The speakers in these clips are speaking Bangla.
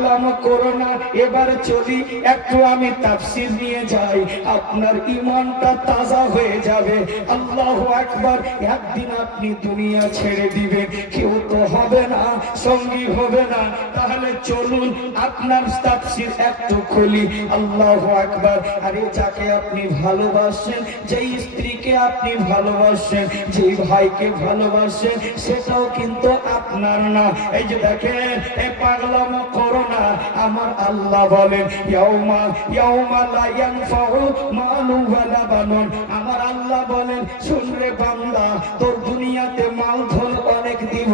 পাগলামো করো না, এবার চলি একটু আমি তাফসীর নিয়ে যাই, আপনার ঈমানটা তাজা হয়ে যাবে। আল্লাহু আকবার। একদিন আপনি দুনিয়া ছেড়ে দিবেন, কেউ তো হবে না, সঙ্গী হবে না, তাহলে চলুন আপনার তাফসীর একটু খুলি। আল্লাহু আকবার। আরে যাকে আপনি ভালোবাসেন, যেই স্ত্রীকে আপনি ভালোবাসেন, যেই ভাইকে ভালোবাসেন, সেটাও কিন্তু আপনার না। এই যে দেখেন, এই পাগলামো করো না। আমার আল্লাহ বলেন ইয়াউমা ইয়াউমা লা ইয়ানফাউ মালু ওয়ালা বানুন। আমার আল্লাহ বলেন শুন রে বান্দা, তোর দুনিয়াতে মাল ধন অনেক দিব,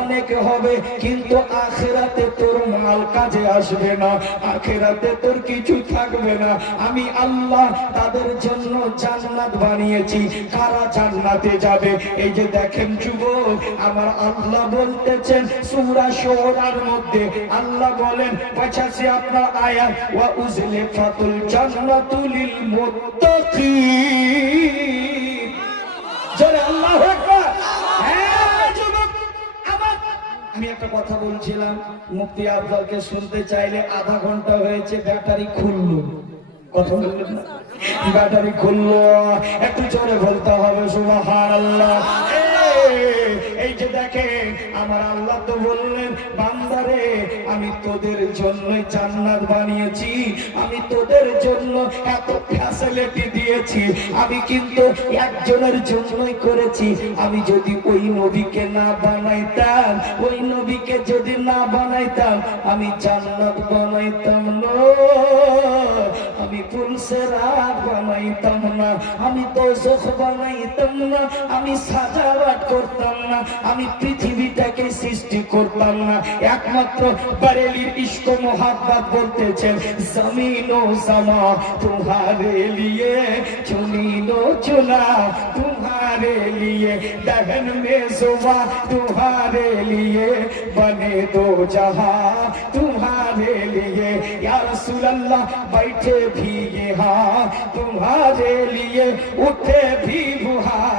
অনেক হবে, কিন্তু আখিরাতে তোর মাল কাজে আসবে না, আখিরাতে তোর কিছু থাকবে না। আমি আল্লাহ তাদের জন্য জান্নাত বানিয়েছি। কারা জান্নাতে যাবে? এই যে দেখেন যুবক, আমার আল্লাহ বলতেছেন সূরা শুরার মধ্যে, আল্লাহ বলেন 85 আপনার আয়াত, ওয়া উজলিফাতুল জান্নাতু লিল মুত্তাকিন। জোরে আল্লাহু আকবার। হ্যাঁ যুবক, আমি একটা কথা বলছিলাম, মুফতি আফজালকে শুনতে চাইলে আধা ঘন্টা হয়েছে, ব্যাটারি খুললো। কথা বললেন না, ব্যাটারি খুললো, একটু জোরে বলতে হবে সুবহানাল্লাহ। এই যে দেখেন, আমার আল্লাহ তো বললেন বান্দারে, আমি তোদের জন্য জান্নাত বানিয়েছি, আমি তোদের জন্য এত ফ্যাসিলিটি দিয়েছি, আমি কিন্তু একজনের জন্যই করেছি। আমি যদি ওই নবীকে না বানাইতাম, ওই নবীকে যদি না বানাইতাম, আমি জান্নাত বানাইতাম না, আমি পুলসেরাত বানাইতাম না, আমি দোজখ বানাইতাম না, আমি সাজাওয়াত করতাম না, আমি পৃথিবীটাকে সৃষ্টি করতাম না। একমাত্র বরেলির ইশক মোহাব্বত বলতেছেন জমিন ও সমা তোমারে লিয়ে, জমিন ও চুনা तुम्हारे लिए, दहन में जुबा तुम्हारे लिए, बने दो जहां तुम्हारे लिए। या रसूल अल्लाह बैठे भी यहाँ तुम्हारे लिए, उठे भी वहाँ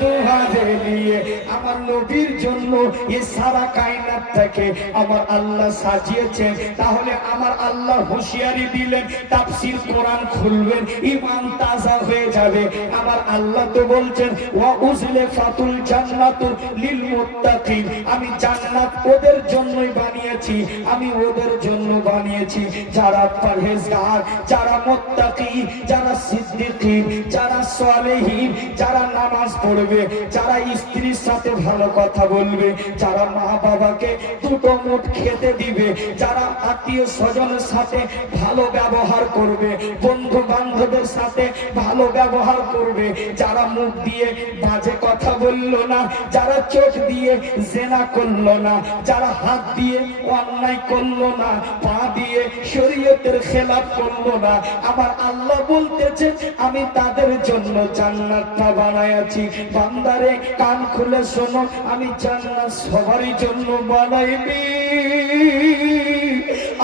তোমাদের लिए। আমার নবীর জন্য এই সারা কায়নাতটাকে আমার আল্লাহ সাজিয়েছেন। তাহলে আমার আল্লাহ হুঁশিয়ারি দিলেন, তাফসীর কোরআন খুলবেন, ঈমান তাজা হয়ে যাবে। আমার আল্লাহ তো বলছেন ওয়া উজলিফাতুল জান্নাতু লিল মুত্তাকিন, আমি জান্নাত ওদের জন্যই বানিয়েছি, আমি ওদের জন্য বানিয়েছি যারা পরহেজগার, যারা মুত্তাকি, যারা সিদ্দিকিন, যারা সালেহিন, যারা নামাজ পড়বে, যারা স্ত্রীর সাথে ভালো কথা বলবে, যারা মা বাবাকে দুটো মুঠ খেতে দিবে, যারা আত্মীয় স্বজনের সাথে ভালো ব্যবহার করবে, বন্ধু বান্ধবের সাথে ভালো ব্যবহার করবে, যারা মুখ দিয়ে বাজে কথা বলল না, যারা চোখ দিয়ে জেনা করলো না, যারা হাত দিয়ে অন্যায় করলো না, পা দিয়ে শরীয়তের খেলাফ করলো না, আমার আল্লাহ বলতেছেন আমি তাদের জন্য জান্নাতটা বানাইছি। বান্দারে কান খুলে শোনো, আমি জান্নাত সবারই জন্য বানাইনি,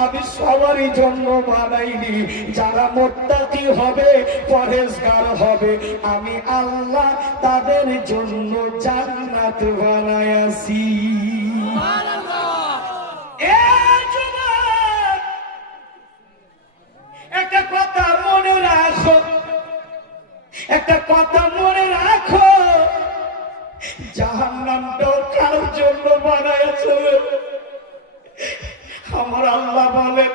আমি সবারই জন্য বানাইনি। যারা মুত্তাকি হবে, পরহেজগার হবে, আমি আল্লাহ তাদের জন্য জান্নাত বানাইছি। একটা কথা মনে রাখো, একটা কথা মনে রাখো, জাহান্নামটাও কার জন্য বানাইছে? আমার আল্লাহ বলেন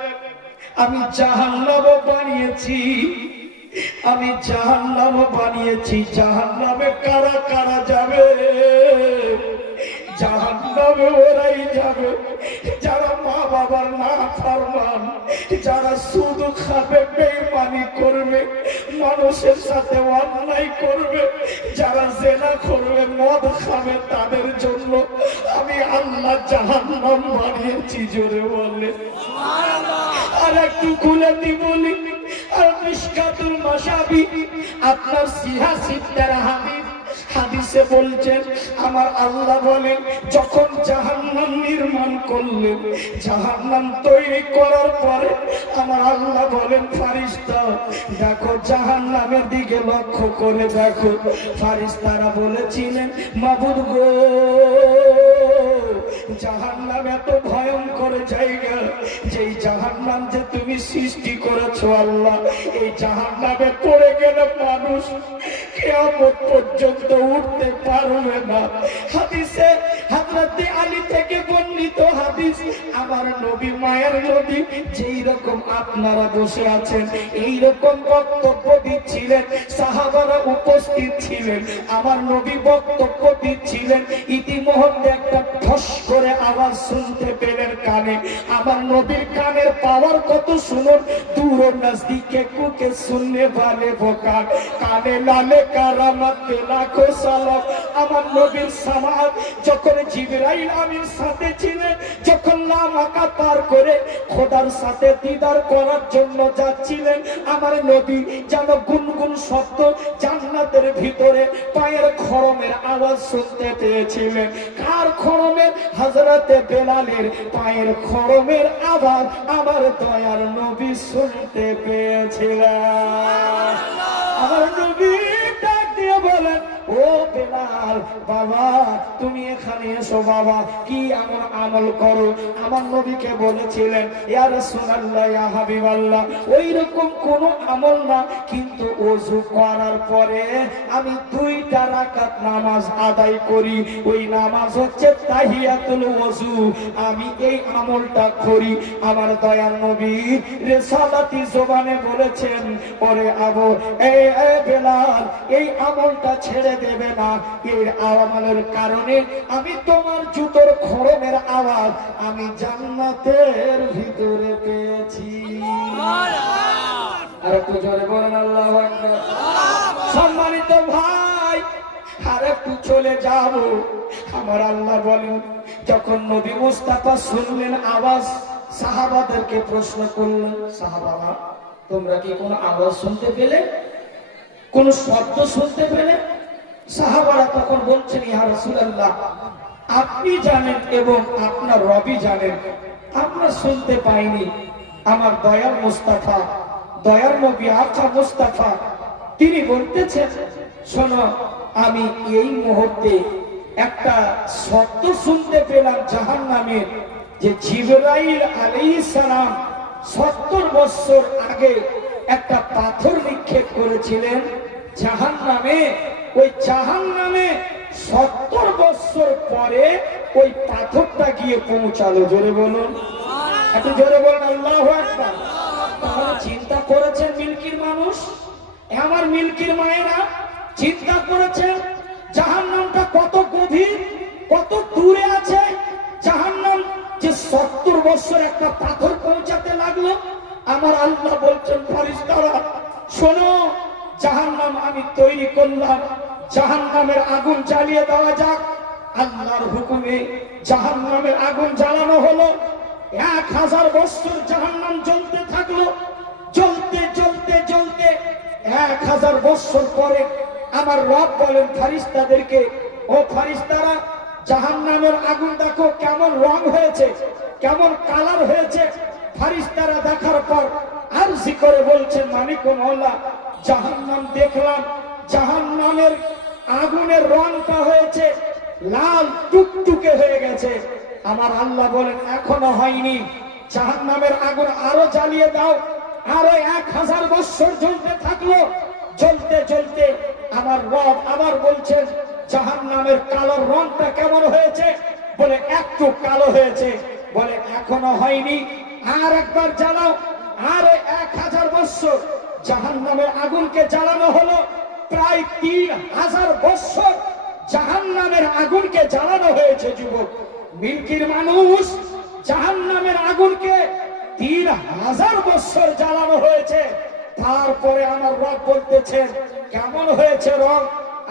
আমি জাহান্নামও বানিয়েছি, আমি জাহান্নামও বানিয়েছি। জাহান্নামে কারা কারা যাবে? জাহান্নামে ওরাই যাবে যারা মা বাবার নাফরমান, যারা সুদ খাবে, বেঈমানি করবে, মানুষের সাথে অন্যায় করবে, যারা জেনা করবে, মদ খাবে, তাদের জন্য আমি আল্লাহ জাহান্নাম বানিয়েছি। জোরে বলে সুবহানাল্লাহ। আর একটু খুলে দি বলি, আর মিশকাতুল মাশাবি আপনার সিহাসিদ্দার হাবিব হাদিসে বলছেন, আমার আল্লাহ বলেন যখন জাহান্নাম নির্মাণ করলেন, জাহান্নাম তৈরি করার পরে আমার আল্লাহ বলেন ফারিস্তা দেখো জাহান্নামের দিকে লক্ষ্য করে দেখো। ফারিস্তারা বলেছিলেন মাবুদ গো, জাহান্নাম এত ভয়ঙ্কর জায়গা, যেই জাহান্নাম যে তুমি সৃষ্টি করেছো আল্লাহ, এই জাহান্নামে পড়ে গেলে মানুষ কিয়ামত পর্যন্ত উঠতে পারবে না। হাদিসে হযরত আলী থেকে বর্ণিত হাদিস, আমার নবী মায়ের নবী যেই রকম আপনারা বসে আছেন এই রকম বক্তব্য দিচ্ছিলেন, সাহাবারা উপস্থিত ছিলেন, আমার নবী বক্তব্য দিচ্ছিলেন, ইতিমধ্যে একটা ঠস করে আওয়াজ শুনতে পেলেন কানে। আমার নবীর কানের পাওয়ার কত শুনুন, দূর নজদিকে কুকে শুননে वाले बोकार কানে লালে কারামাত লাখো সালাম। আমার নবীর সামাদ যখন জিবরাইল আমির সাথে ছিলেন, যখন লামাকা পার করে খোদার সাথে দিদার করার জন্য যাচ্ছিলেন, আমার নবী যেন গুনগুন শব্দ জান্নাতের ভিতরে পায়ের খড়মের আওয়াজ শুনতে পেয়েছিলেন। কার খড়মের? হযরতে বেলালের পায়ের খড়মের আওয়াজ আমার দয়ার নবী শুনতে পেয়েছিলেন। আমার নবী ডাক দিয়ে বলেন, ও বেলাল বাবা তুমি এখানে এসো বাবা, কি এমন আমল করো? আমার নবীকে বলেছিলেন, ইয়া রাসূলুল্লাহ ইয়া হাবিবাল্লাহ, ওই রকম কোন আমল না, কিন্তু ওযু করার পরে আমি 2টা রাকাত নামাজ আদায় করি, ওই নামাজ হচ্ছে তাহিয়াতুল ওযু, আমি এই আমলটা করি। আমার দয়ার নবী রিসালাতি জবানে বলেছেন, ওরে আবু এ বেলাল এই আমলটা ছেড়ে দেবে না, এর আমলের কারণে আমি তোমার জুতোর খড়মের আওয়াজ আমি জান্নাতের ভিতরে পেয়েছি। আর একটু জোরে বলেন আল্লাহু আকবার। সম্মানিত ভাই, আর একটু চলে যাব। আমার আল্লাহ বলেন, যখন নবী মুস্তাফা শুনলেন আওয়াজ, সাহাবাদেরকে প্রশ্ন করলেন, সাহাবারা তোমরা কি কোনো আওয়াজ শুনতে পেলে, কোন শব্দ শুনতে পেলে? সাহাবারা তখন বলছেন, ইয়া রাসূলুল্লাহ আপনি জানেন এবং আপনার রবি জানেন, আমরা শুনতে পাইনি। আমার দয়ার মুস্তাফা, দয়ার নবী আকা মুস্তাফা তিনি বলতেছেন, শোনো আমি এই মুহূর্তে একটা শব্দ শুনতে পেলাম জাহান্নামের, যে জিবরাইল আলাইহিস সালাম 70 বছর আগে একটা পাথর নিক্ষেপ করেছিলেন জাহান্নামে, ওই জাহান্নামে 70 বছর পরে ওই পাথরটা গিয়ে পৌঁছালো। জোরে বলুন, একটু জোরে বলুন আল্লাহু আকবার। তাহলে চিন্তা করেছেন মিল্কির মানুষ, আমার মিল্কির মায়েরা চিন্তা করেছেন জাহান্নামটা কত গভীর, কত দূরে আছে জাহান্নাম, যে 70 বছর একটা পাথর পৌঁছাতে লাগলো। আমার আল্লাহ বলছেন, ফেরেশতারা শোনো, জাহান্নাম আমি তৈরি করলাম, জাহান্নামের আগুন জ্বালিয়ে দেওয়া যাক। আল্লাহর হুকুমে জাহান্নামের আগুন জ্বালানো হলো। 1000 বছর জাহান্নাম জ্বলতে থাকলো, জ্বলতে জ্বলতে জ্বলতে 1000 বছর পরে আমার রব বলেন ফেরেশতাদেরকে, ও ফেরেশতারা জাহান্নামের আগুন দেখো কেমন রং হয়েছে, কেমন কালার হয়েছে। ফেরেশতারা দেখার পর আরজি করে বলছেন, মালিক মওলা জাহান্নাম দেখলাম, জাহান্নামের আগুনের রংটা হয়েছে লাল টুকটুকে হয়ে গেছে। আমার আল্লাহ বলেন এখনো হয়নি, জাহান্নামের আগুন আরো জ্বালিয়ে দাও। আরো 1000 বছর জ্বলতে থাকলো, জ্বলতে জ্বলতে আমার রব আবার বলছেন, জাহান্নামের কালো রংটা কেমন হয়েছে? বলে একটু কালো হয়েছে। বলে এখনো হয়নি, আর একবার জ্বালাও। আর 1000 বছর জাহান্নামের আগুনকে জ্বালানো হলো। প্রায় 3000 বছর জাহান্নামের আগুনকে জ্বালানো হয়েছে। যুবক মিল্কির মানুষ, জাহান্নামের আগুনকে 3000 বছর জ্বালানো হয়েছে। তারপরে আমার রব বলতেছেন কেমন হয়েছে রং?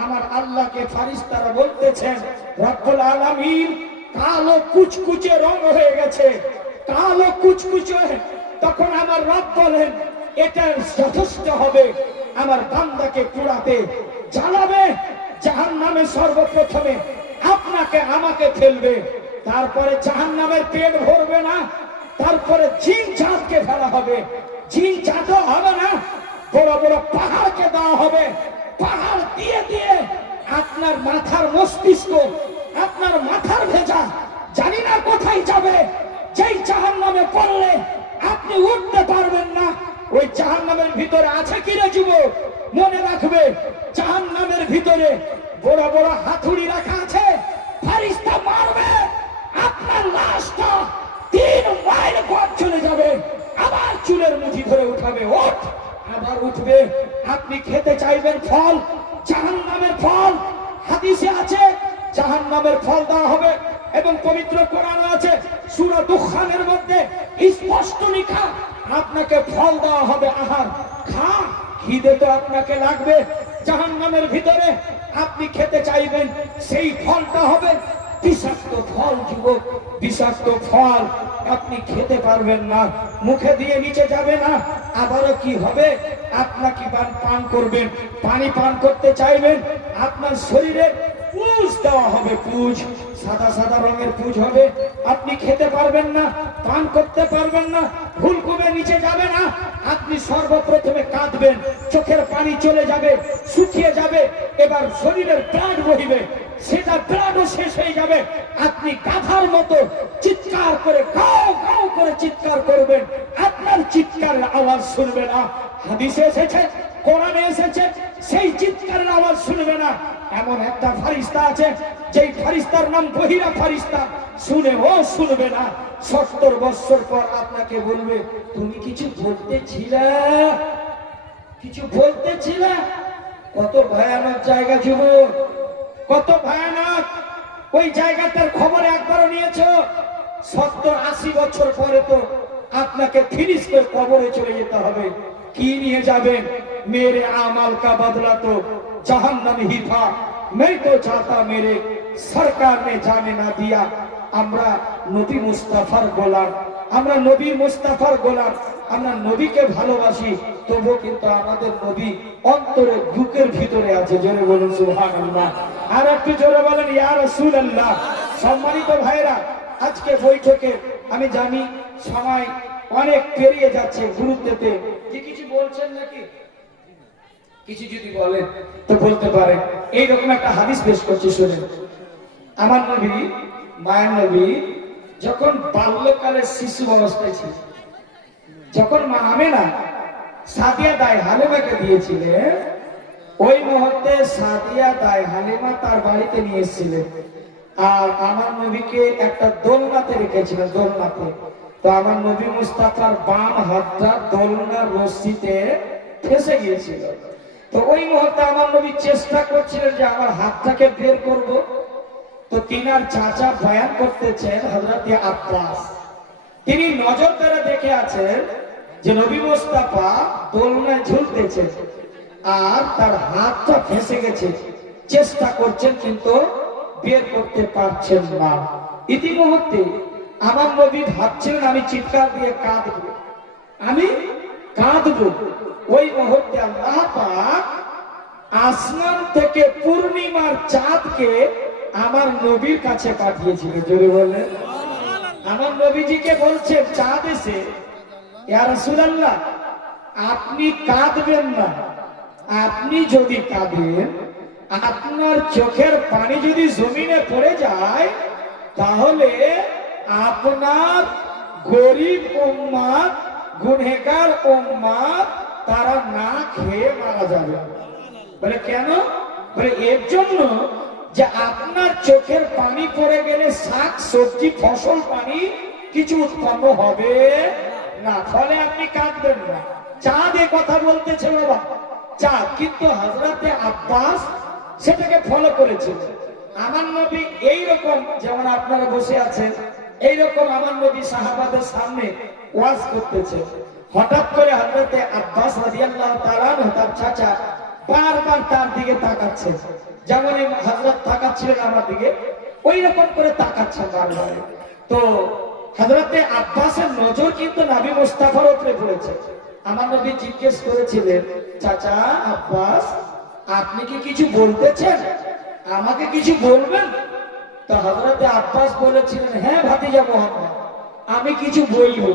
আমার আল্লাহকে ফেরেশতারা বলতেছেন, রব্বুল আলামিন কালো কুচকুচে রং হয়ে গেছে, কালো কুচকুচে। তখন আমার রব বলেন, এটা যথেষ্ট হবে আমার বান্দাকে পুরাতে। জ্বালাবে জাহান্নামে, সর্বপ্রথমে আপনাকে আমাকে ফেলবে, তারপরে জাহান্নামের পেট ভরবে না, তারপরে জিন জাতকে ফেলা হবে। জিন জাতও হবে না, বড় বড় পাহাড়কে দেওয়া হবে। পাহাড় দিয়ে দিয়ে আপনার মাথার মস্তিষ্ক, আপনার মাথার ভেজা জানি না কোথায় যাবে। যেই জাহান্নামে পড়লে আপনি উঠতে পারবেন না, ওই জাহান্নামের ভিতরে আছে কি রে যুবক? মনে রাখবে, জাহান্নামের ভিতরে বড় বড় হাতুড়ি রাখা আছে। ফেরেশতা মারবে, আপনার লাশটা 3 মাইল পথ চলে যাবে, আবার চুলের মুঠি ধরে উঠাবে, ওঠ, আবার উঠবে। আপনি খেতে চাইবেন ফল, জাহান্নামের ফল। হাদিসে আছে জাহান্নামের ফল দেওয়া হবে, এবং পবিত্র কোরআনে আছে সূরা দুখানের মধ্যে স্পষ্ট লেখা, আপনাকে ফল দেওয়া হবে। আহার খা, খিদে তো আপনাকে লাগবে। জাহান্নামের ভিতরে আপনি খেতে চাইবেন, সেই ফলটা হবে বিষাক্ত ফল যুবক, বিষাক্ত ফল। আপনি খেতে পারবেন না, মুখে দিয়ে নিচে যাবে না। আবারও কি হবে? আপনাকে পান করবেন, পানি পান করতে চাইবেন, আপনার শরীরে পুঁজ দেওয়া হবে, পুঁজ, সাদা সাদা রঙের পুঁজ হবে। আপনি খেতে পারবেন না, পান করতে পারবেন না, ফুলকুবে নিচে যাবে না। আপনি সর্বপ্রথমে কাঁদবেন, চোখের পানি চলে যাবে, শুকিয়ে যাবে। এবার শরীরের প্রাণ বহিবে, সেটা প্রাণও শেষ হয়ে যাবে। আপনি গাধার মতো চিৎকার করে গাও গাও করে চিৎকার করবেন, আপনার চিৎকারের আওয়াজ শুনবে না। হাদিসে এসেছে, কোরআনে এসেছে, সেই চিৎকারের আওয়াজ শুনবে না। এমন একটা ফেরেশতা আছে, যেই ফেরেশতার নাম বহিরা ফেরেশতা, শুনে ও শুনবে না। 70 বছর পর আপনাকে বলবে, তুমি কিছু বলতেছিলে, কিছু বলতেছিলে। কত ভয়ানক জায়গা যুবক, কত ভয়ানক। ওই জায়গাটার খবর একবারও নিয়েছো? 70-80 বছর পরে তো আপনাকে ফিনিশ করে কবরে চলে যেতে হবে। কি নিয়ে যাবেন? মেরে আমাল কা বদলা তো জাহান্নাম হি থা, मैं तो चाहता मेरे सरकार ने जाने ना दिया। আমরা নবী মুস্তাফার গোলাম, আমরা নবী মুস্তাফার গোলাম, আমরা নবীকে ভালোবাসি, তবুও কিন্তু আমাদের নবী অন্তরে বুকের ভিতরে আছে। জোরে বলুন সুবহানাল্লাহ। আর একটু জোরে বলেন ইয়া রাসূলুল্লাহ। সম্মানিত ভাইরা, আজকে বৈঠকে আমি জানি সময় অনেক পেরিয়ে যাচ্ছে, গুরুত্বতে কি কিছু বলছেন নাকি? কিছু যদি বলেন তো বলতে পারেন। এইরকম একটা হাদিস পেশ করছি, শুনেন। আমার নবী, মায়ের নবী যখন বাল্যকালে শিশু অবস্থায় ছিল, যখন মা আমেনা সাদিয়া দায় হালিমাকে দিয়েছিলেন, ওই মুহূর্তে সাদিয়া দায় হালিমা তার বাড়িতে নিয়ে এসেছিলেন। আর আমার নবীকে একটা দোলনাতে রেখেছিলেন, দোলনাতে। তো আমার নবী মুস্তাফার বাম হাতটা দোলনার রশ্মিতে ফেসে গিয়েছিল। তো ওই মুহূর্তে আমার নবী চেষ্টা করছিলেন যে আমার হাতটাকে বের করব। তো তিনার চাচা বয়ান করতেছেন হযরত আব্বাস, তিনি নজর দ্বারা দেখে আছেন যে নবী মুস্তাফা দোলনায় ঝুলতেছে আর তার হাতটা ফেসে গেছে। চেষ্টা করছেন কিন্তু বের করতে পারছেন না। ইতিমধ্যে আমার নবী ভাবছিলেন আমি চিৎকার দিয়ে কাঁদবো, আমি কাঁদবো। ওই মুহূর্তে আল্লাহ পাক আসমান থেকে পূর্ণিমার চাঁদকে আমার নবীর কাছে পাঠিয়েছিলেন। জোরে বলেন। আমার নবীজিকে বলছে চাঁদ এসে, ইয়া রাসূলুল্লাহ আপনি কাঁদবেন না, আপনি যদি কাঁদেন আপনার চোখের পানি যদি জমিনে পড়ে যায়, তাহলে আপনার গরিব উম্মত, গুনহেগার উম্মত তারা না খেয়ে মারা যাবে। বলে কেন? বলে এর জন্য যে আপনার চোখের পানি পড়ে গেলে শাক সবজি ফসল পানি কিছু উৎপন্ন হবে না, ফলে আপনি কাঁদবেন না। চাঁদ এ কথা বলতেছে বাবা, চাঁদ। কিন্তু হযরতে আব্বাস সেটাকে ফলো করেছে। আমার নবী এইরকম, যেমন আপনারা বসে আছেন এইরকম আমার নবী সাহাবাদের সামনে ওয়াজ করতেছে। হঠাৎ করে হযরতে আব্বাস রাদিয়াল্লাহু তাআলা তার চাচা বারবার তার দিকে তাকাচ্ছে, যেমন হযরত তাকাচ্ছিলেন আমার দিকে, ওই রকম করে তাকাচ্ছেন বারবার। তো হযরতে আব্বাসের নজর কিন্তু নবী মুস্তাফার উপরে পড়েছে। আমার নবী জিজ্ঞেস করেছিলেন, চাচা আব্বাস আপনি কি কিছু বলতেছেন, আমাকে কিছু বলবেন? তো হযরতে আব্বাস বলেছিলেন, হ্যাঁ ভাতিজা মুহাম্মদ আমি কিছু বলবো।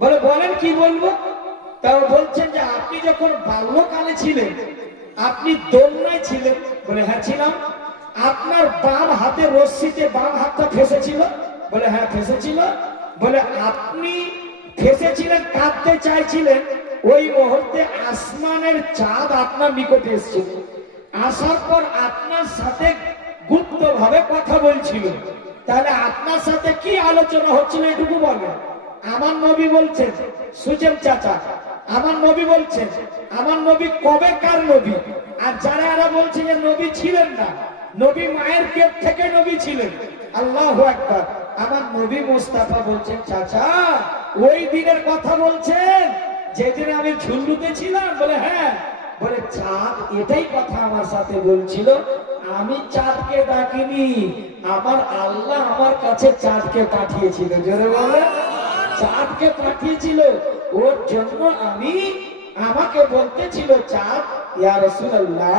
বলে বলেন কি বলবো? তাও বলছেন যে আপনি যখন বাল্যকালে ছিলেন আপনি দোলনায় ছিলেন। বলে হ্যাঁ ছিলাম। আপনার বাম হাতের রশ্মিতে বাম হাতটা ফেসেছিল। বলে হ্যাঁ ফেসেছিল। বলে আপনি ফেসেছিলেন, কাঁদতে চাইছিলেন, ওই মুহূর্তে আসমানের চাঁদ আপনার নিকটে এসেছিল, আসার পর আপনার সাথে গুপ্ত ভাবে কথা বলছিল। তাহলে আপনার সাথে কি আলোচনা হচ্ছিল এটুকু বলবেন। আমার নবী বলছেন, সুজেন চাচা, আমার নবী বলছেন, আমার নবী কবে কার নবী? আর যারা এরা বলছে যে নবী ছিলেন না, নবী মায়ের পেট থেকে নবী ছিলেন, আল্লাহু আকবার। আমার নবী মুস্তাফা বলছেন, চাচা ওই দিনের কথা বলছেন যেদিন আমি ঝুল্লুতে ছিলাম? বলে হ্যাঁ। বলে চাঁদ এটাই কথা আমার সাথে বলছিল, আমি চাঁদকে ডাকিনি, আমার আল্লাহ আমার কাছে চাঁদকে পাঠিয়েছিল। জোরে বলে, চাঁদকে পাঠিয়েছিল, ওর জন্য আমাকে বলতেছিল চাঁদ, ইয়া রাসূলুল্লাহ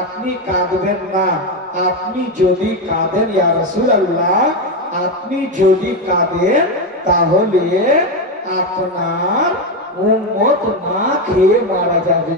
আপনি কাঁদবেন না, আপনি যদি কাঁদেন ইয়া রাসূলুল্লাহ, আপনি যদি কাঁদেন তাহলে আপনার উম্মত না খেয়ে মারা যাবে।